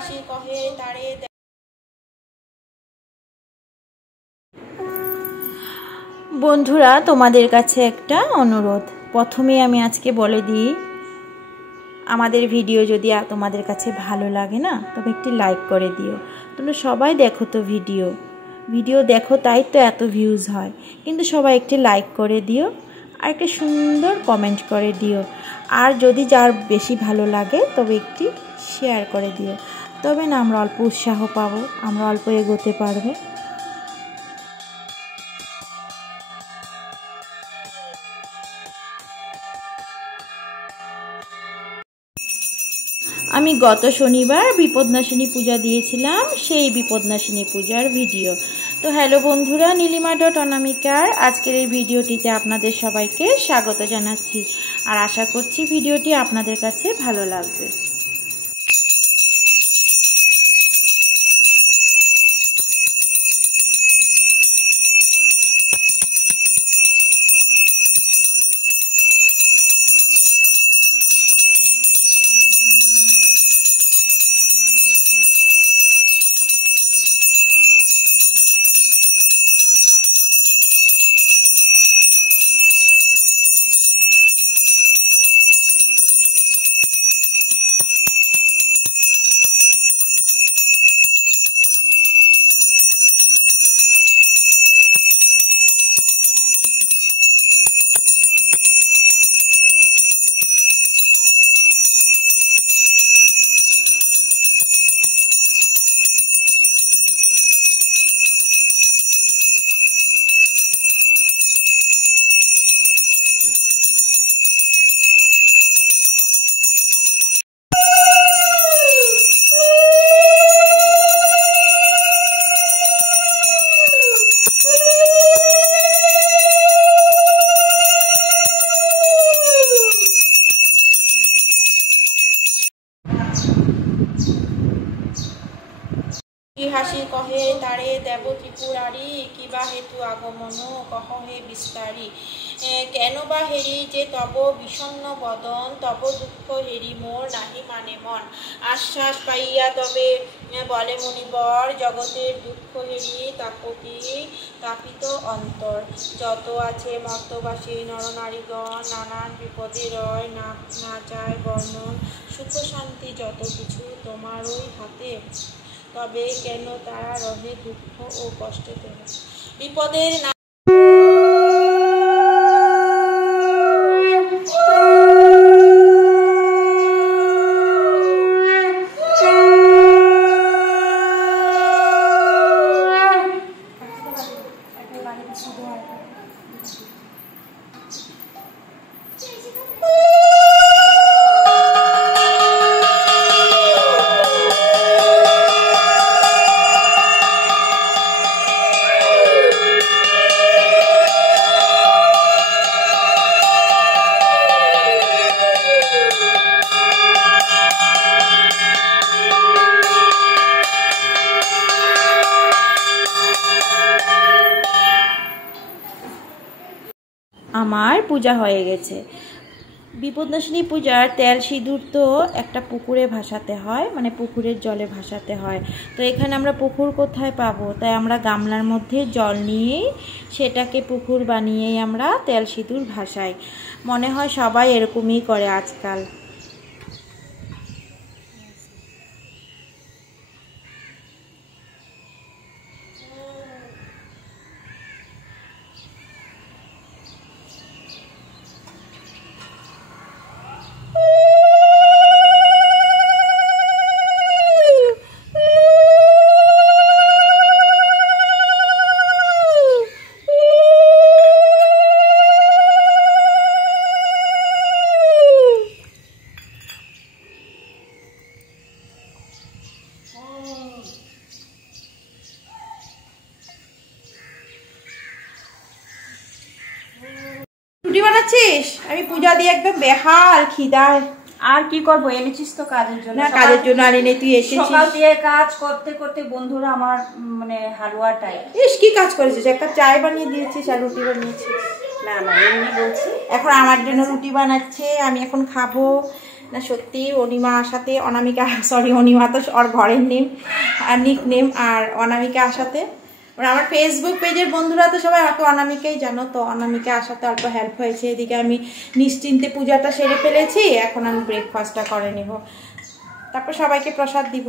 হাসি কহে তারে। বন্ধুরা, তোমাদের কাছে একটা অনুরোধ। প্রথমে আমি আজকে বলে দিই, আমাদের ভিডিও যদি তোমাদের কাছে ভালো লাগে না, তবে একটি লাইক করে দিও। তোমরা সবাই দেখো তো ভিডিও দেখো, তাই তো এত ভিউজ হয়। কিন্তু সবাই একটি লাইক করে দিও আর একটা সুন্দর কমেন্ট করে দিও। আর যদি যার বেশি ভালো লাগে তবে একটি শেয়ার করে দিও। তবে না আমরা অল্প উৎসাহ পাবো, আমরা অল্প এগোতে পারবো। আমি গত শনিবার বিপদনাশিনী পূজা দিয়েছিলাম, সেই বিপদনাশিনী পূজার ভিডিও। তো হ্যালো বন্ধুরা, নীলিমা.অনামিকার আজকের এই ভিডিওটিতে আপনাদের সবাইকে স্বাগত জানাচ্ছি। আর আশা করছি ভিডিওটি আপনাদের কাছে ভালো লাগবে। হাসি কহে তারে দেব ত্রিপুরারি, কিবা হেতু আগমন কহ হে বিস্তারি। কেন বা হেরি যে তব বিষণ্ণ বদন, তব দুঃখ হেরি মোর নাহি মানে মন। আশ্বাস পাইয়া তবে বলে মুনিবর, জগতের দুঃখ হেরি তাপিত অন্তর। যত আছে মর্তবাসী নরনারীগণ, নানান বিপদে রয় না চায় বর্ণন। সুখ শান্তি যত কিছু তোমারই হাতে, তবে কেন তারা রহে দুঃখ ও কষ্টে তোলে। বিপদের না আমার পূজা হয়ে গেছে। বিপদনাশিনী পূজার তেল সিঁদুর তো একটা পুকুরে ভাসাতে হয়, মানে পুকুরের জলে ভাসাতে হয়। তো এখানে আমরা পুকুর কোথায় পাবো, তাই আমরা গামলার মধ্যে জল নিয়েই সেটাকে পুকুর বানিয়েই আমরা তেল সিঁদুর ভাসাই। মনে হয় সবাই এরকমই করে আজকাল। রুটি বানাচ্ছিস? আমি পূজা দিয়ে একদম বেহাল খিদায়। আর কি করবো, এনেছিস তো কাজের জন্য। না, কাজের জন্য আনি নাই, তুই এসেছিস। সকাল দিয়ে কাজ করতে করতে বন্ধুরা আমার মানে হালুয়া টাইপ। ইস, কি কাজ করেছিস? একটা চায় বানিয়ে দিয়েছিস আর রুটি বানিয়েছিস। না না, এমনি বলছি। এখন আমার জন্য রুটি বানাচ্ছে, আমি এখন খাবো। না সত্যি অনিমা আসাতে, অনামিকা সরি অনিমা তো ওর ঘরের নেম আর নিক নেম, আর অনামিকা আসাতে আমার ফেসবুক পেজের বন্ধুরা তো সবাই আমাকে অনামিকাই জানো, তো অনামিকা আসাতে অল্প হেল্প হয়েছে। এদিকে আমি নিশ্চিন্তে পূজাটা সেরে ফেলেছি, এখন আমি ব্রেকফাস্টটা করে নিব, তারপর সবাইকে প্রসাদ দিব।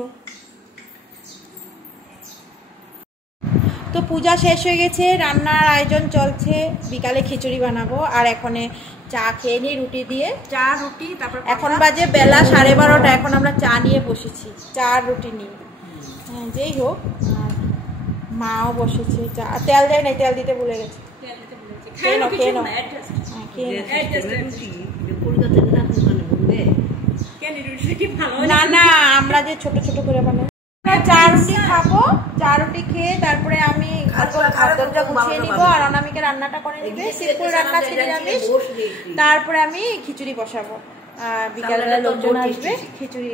তো পূজা শেষ হয়ে গেছে, রান্নার আয়োজন চলছে, বিকালে খিচুড়ি বানাবো, আর এখন চা খেয়ে নিই রুটি দিয়ে, চা রুটি। তারপর এখন বাজে বেলা 12:30, এখন আমরা চা নিয়ে বসেছি, চা রুটি নিয়ে। হ্যাঁ যেই হোক, আর মাও বসেছে চা, তেল দেয় নাই, তেল দিতে ভুলে গেছে। খেয়ে নাও খেয়ে নাও, না না আমরা যে ছোট ছোট করে বানাই। চা রুটি খাবো, চা রুটি খেয়ে তারপরে আমি খাদ্যটা গুছিয়ে নিবো, আর অনামিকে রান্নাটা করে নিবে, সিম্পল রান্না ছিল নিরামিষ। তারপরে আমি খিচুড়ি বসাবো, বিকালবেলা লোকজন আসবে, খিচুড়ি